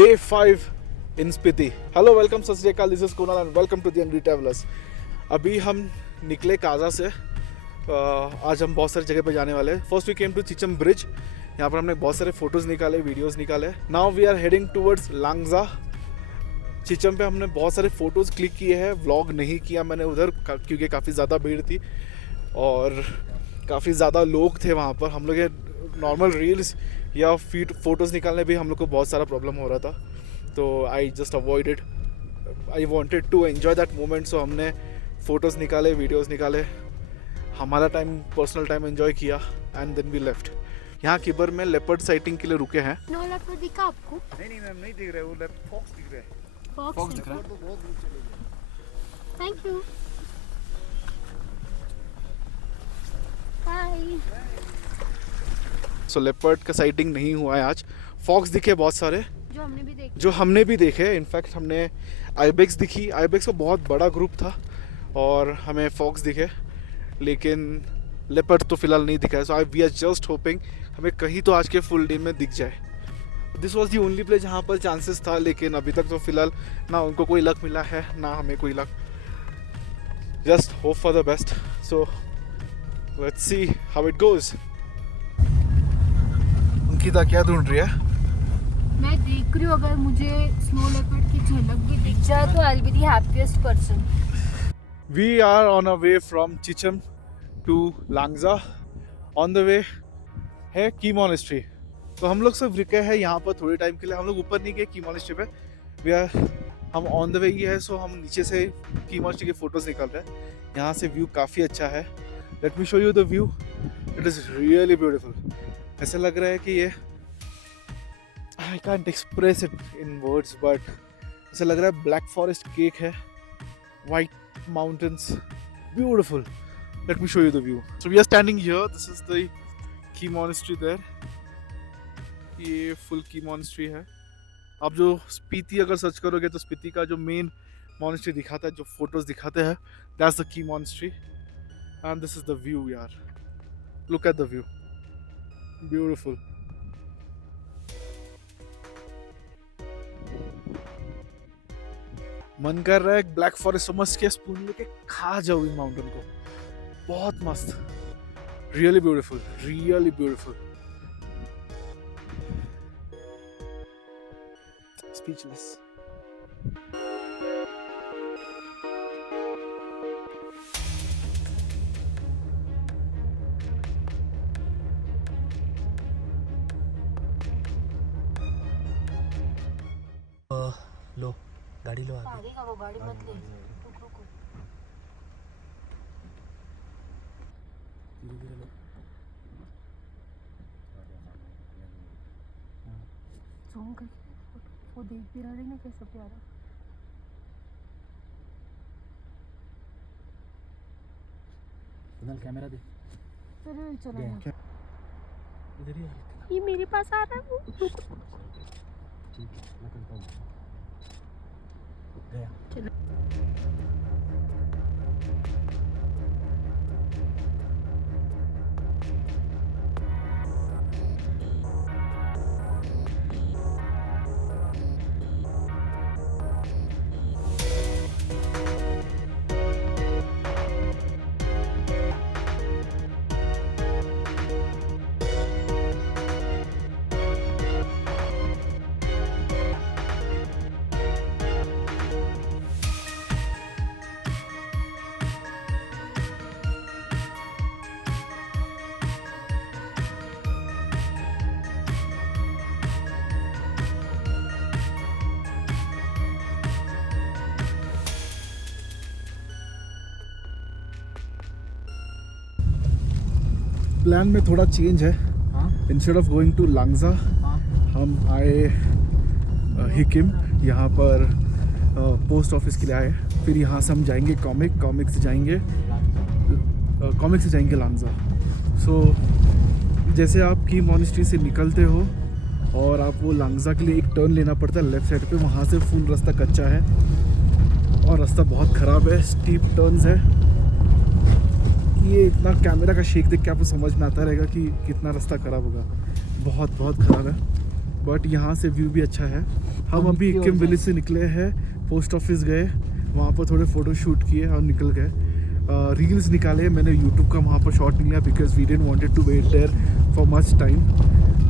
Day 5 in Spiti. Hello, welcome, सत श्री अकाल, this is Kunal and welcome to the Angry Travelers. अभी हम निकले काजा से। आज हम बहुत सारी जगह पे जाने वाले हैं। First we came to Chicham bridge. यहाँ पर हमने बहुत सारे फोटोज़ निकाले, वीडियोज़ निकाले। Now we are heading towards Langza. Chicham पे हमने बहुत सारे फ़ोटोज़ क्लिक किए हैं। व्लॉग नहीं किया मैंने उधर क्योंकि काफ़ी ज़्यादा भीड़ थी और काफ़ी ज़्यादा लोग थे वहाँ पर। हम लोग ये नॉर्मल रील्स या फीड फ़ोटोज़ निकालने भी हम लोग को बहुत सारा प्रॉब्लम हो रहा था, तो I just avoided. I wanted to enjoy that moment, so हमने फ़ोटोज़ निकाले, वीडियोज़ निकाले, हमारा टाइम, पर्सनल टाइम एंजॉय किया एंड देन वी लेफ्ट। यहाँ किबर में लेपर्ड साइटिंग के लिए रुके हैं। स्नो लेपर्ड दिखा आपको? नहीं मैम, नहीं दिख रहे, वो फॉक्स दिख रहे हैं। फॉक्स दिख रहा है। तो बहुत दूर चले गए। Thank you. Bye. So leopard का साइटिंग नहीं हुआ है आज। फॉक्स दिखे बहुत सारे, जो हमने भी देखे। इनफैक्ट हमने आइबेक्स दिखी। आइबेक्स का बहुत बड़ा ग्रुप था और हमें फॉक्स दिखे, लेकिन लेपर्ड तो फिलहाल नहीं दिखा है। So we are just hoping हमें कहीं तो आज के फुल डे में दिख जाए। This was the only place जहाँ पर चांसेस था, लेकिन अभी तक तो फिलहाल ना उनको कोई लक मिला है ना हमें कोई luck. Just hope for the best. So let's see how it goes. Ankita क्या ढूंढ रही है? मैं देख रही हूँ, अगर मुझे स्नो लेपर्ड की झलक भी दिख जाए तो I will be the happiest person. We are on our way from Chicham to Langza. On the way है की मॉनेस्ट्री। तो हम लोग सब रुके हैं यहाँ पर थोड़े टाइम के लिए। हम लोग ऊपर नहीं गए की मॉनेस्ट्री पे। हम ऑन द वे ही है, सो हम नीचे से की मॉनेस्ट्री के फोटोज निकाल रहे हैं। यहाँ से व्यू काफ़ी अच्छा है। Let me show you the view. It is really beautiful. ऐसा लग रहा है कि ये I can't express it in words, but ऐसा लग रहा है ब्लैक फॉरेस्ट केक है, white mountains, beautiful. Let me show you the view. So we are standing here. This is the key monastery there. ये full key monastery है। आप जो स्पीति अगर सर्च करोगे तो स्पीति का जो मेन monastery दिखाता है, जो फोटोज दिखाते हैं, that's the key monastery. And this is the view यार। Look at the view. Beautiful. मन कर रहा है ब्लैक फॉरेस्ट समझ के स्पून लेके खा जाओ इन माउंटेन को। बहुत मस्त, really beautiful, really beautiful. Speechless. लो गाड़ी लो आगे। आगे का वो गाड़ी मत ले। रुको। धीरे लो। जूम कर वो देख भी रहा है ना कैसा प्यारा। कुणाल कैमरा दे। अरे चलो इधर ही आ। ये मेरे पास आ रहा है वो। ठीक है, मैं करता हूँ। गया। चलो। प्लान में थोड़ा चेंज है। Instead of going to Langza हम आए हिकिम। यहाँ पर पोस्ट ऑफिस के लिए आए। फिर यहाँ से हम जाएंगे कॉमिक से जाएंगे लांगजा। सो जैसे आप की मॉनेस्ट्री से निकलते हो और आप वो लांगजा के लिए एक टर्न लेना पड़ता है लेफ्ट साइड पे। वहाँ से फुल रास्ता कच्चा है और रास्ता बहुत ख़राब है, स्टीप टर्न्स है। ये इतना कैमरा का शेक देख के आपको समझ में आता रहेगा कि कितना रास्ता ख़राब होगा। बहुत ख़राब है। बट यहाँ से व्यू भी अच्छा है। हम अभी इक्किम विलेज से निकले हैं, पोस्ट ऑफिस गए, वहाँ पर थोड़े फ़ोटो शूट किए और निकल गए। रील्स निकाले, मैंने यूट्यूब का वहाँ पर शॉट निकला because we didn't wanted to wait there for much time.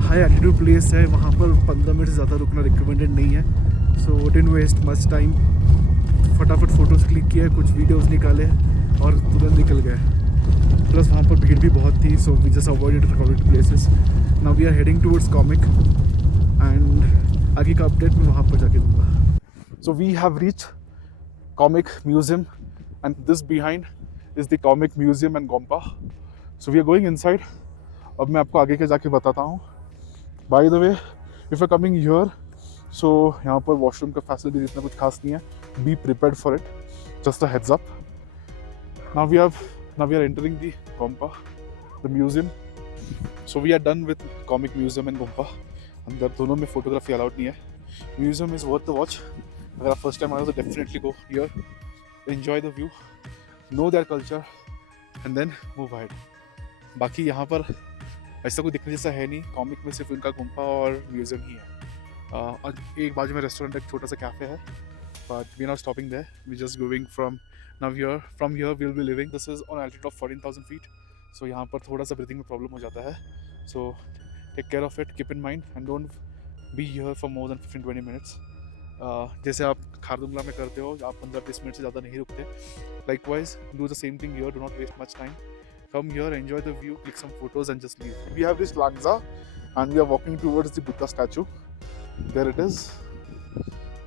High altitude place है, वहाँ पर 15 मिनट से ज़्यादा रुकना रिकमेंडेड नहीं है। सो डिडंट वेस्ट मच टाइम, फटाफट फ़ोटोज़ क्लिक किए, कुछ वीडियोज़ निकाले और तुरंत निकल गए। प्लस वहाँ पर भीड़ भी बहुत थी, so we just avoided crowded places. Now we are heading towards Komic and आगे का अपडेट मैं वहाँ पर जाके दूँगा। So we have reach Komic museum and this behind is the Komic museum and gompa. So we are going inside. अब मैं आपको आगे के जाके बताता हूँ। By the way, if are coming here, so यहाँ पर वॉशरूम का फैसिलिटी इतना कुछ खास नहीं है। Be prepared for it, just a heads up. Now we are entering the Gompa, the museum. So we are done with comic museum and Gompa. अंदर दोनों में फोटोग्राफी अलाउड नहीं है। Museum is worth the watch. अगर आप first time आए हो तो definitely go here, enjoy the view, know their culture, and then move ahead. बाकी यहाँ पर ऐसा कोई दिखने जैसा है नहीं। कॉमिक में सिर्फ उनका गुम्पा और म्यूजियम ही है। और एक बाजू में रेस्टोरेंट, एक छोटा सा कैफे है, but we are not stopping there. We're just going from here we'll be living. This is on altitude of 14,000 feet. So यहाँ पर थोड़ा सा breathing में problem हो जाता है. So take care of it, keep in mind, and don't be here for more than 15-20 minutes. जैसे आप खारदुंगला में करते हो, आप 15-20 मिनट से ज़्यादा नहीं रुकते. Likewise, do the same thing here. Do not waste much time. Come here, enjoy the view, click some photos, and just leave. We have reached Langza, and we are walking towards the Buddha statue. There it is.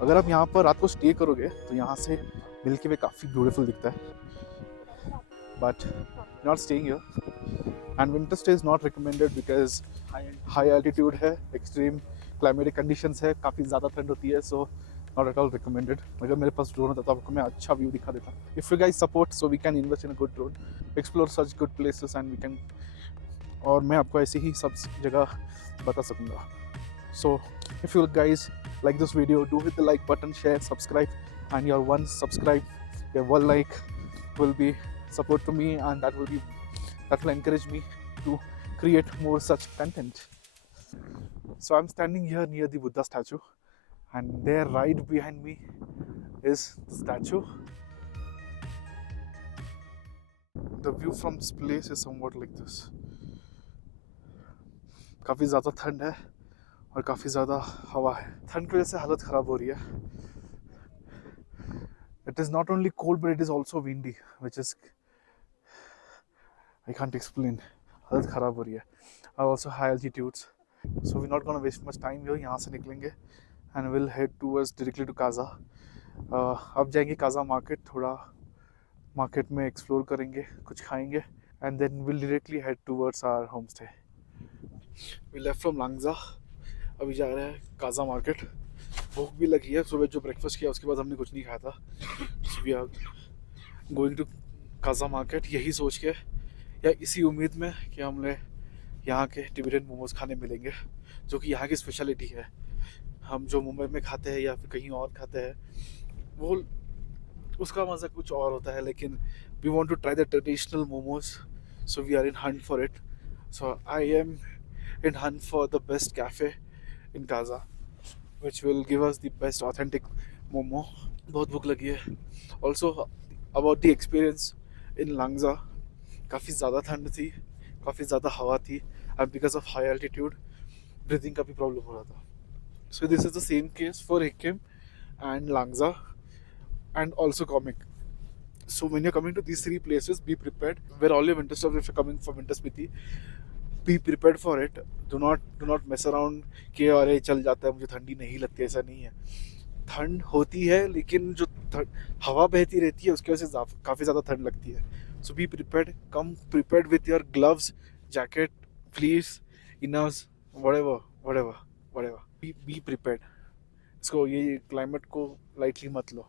अगर आप यहाँ पर रात को stay करोगे तो यहाँ से मिल्की वे काफ़ी ब्यूटीफुल दिखता है, but not staying here. And winter stay is not recommended because high altitude है, एक्सट्रीम क्लाइमेटिक कंडीशंस है, काफ़ी ज़्यादा ठंड होती है, so not at all recommended. अगर मेरे पास ड्रोन होता तो आपको मैं अच्छा व्यू दिखा देता। If you guys support, so we can invest in a good drone, explore such good places and we can, और मैं आपको ऐसे ही सब जगह बता सकूँगा। सो if you guys like this video, do hit the like button, share, subscribe, and your one subscribe, your one like will be support to me, and that will encourage me to create more such content. So I'm standing here near the Buddha statue, and there right behind me is the statue. The view from this place is somewhat like this. काफ़ी ज़्यादा ठंड है और काफ़ी ज़्यादा हवा है। ठंड की वजह से हालत ख़राब हो रही है। It is not only cold but it is also windy, which is I can't explain. हालत ख़राब हो रही है और also high altitudes. So we not gonna waste much time here. यहाँ से निकलेंगे and will head towards directly to Kaza. अब जाएंगे काज़ा मार्केट, थोड़ा मार्केट में एक्सप्लोर करेंगे, कुछ खाएंगे, and then will directly head towards our home stay. We left from Langza, अभी जा रहे हैं काज़ा मार्केट। भूख भी लगी है, सुबह जो ब्रेकफास्ट किया उसके बाद हमने कुछ नहीं खाया था। So we are going to Kaza market, यही सोच के या इसी उम्मीद में कि हमने यहाँ के टिबेटन मोमोज खाने मिलेंगे, जो कि यहाँ की स्पेशलिटी है। हम जो मुंबई में खाते हैं या फिर कहीं और खाते हैं, वो उसका मज़ा कुछ और होता है, लेकिन we want to try the traditional momos, so we are in hunt for it. So I am in hunt for the best cafe in Kaza, which will give us the best authentic momo. बहुत भूख लगी है। Also about the experience in Langza, काफ़ी ज़्यादा ठंड थी, काफ़ी ज़्यादा हवा थी, and because of high altitude, breathing का भी problem हो रहा था। So this is the same case for Sikkim and Langza and also Comic. So when you're coming to these three places, be prepared. Wear all your winter stuff if you're coming from Winter Spiti. Be prepared for it. Do not mess around कि अरे चल जाता है, मुझे ठंडी नहीं लगती, ऐसा नहीं है। ठंड होती है, लेकिन जो हवा बहती रहती है उसकी वजह से काफ़ी ज़्यादा ठंड लगती है। So be prepared. Come prepared with your gloves, jacket, fleece, inners, whatever. Be prepared. इसको ये क्लाइमेट को लाइटली मत लो।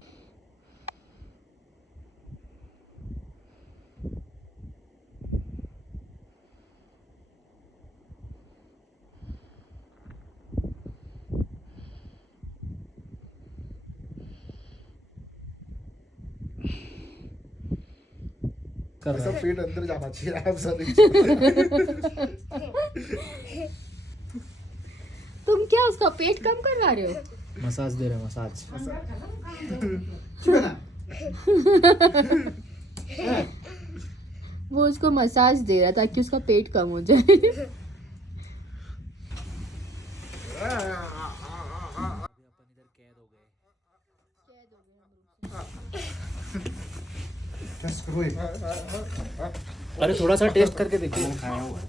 ऐसा पेट अंदर जाना चाहिए, ऐसा नहीं। तुम क्या उसका पेट कम करवा रहे हो? मसाज दे रहे मसाज। वो उसको मसाज दे रहा ताकि उसका पेट कम हो जाए। अरे थोड़ा सा टेस्ट करके देखिए। खाया हुआ है।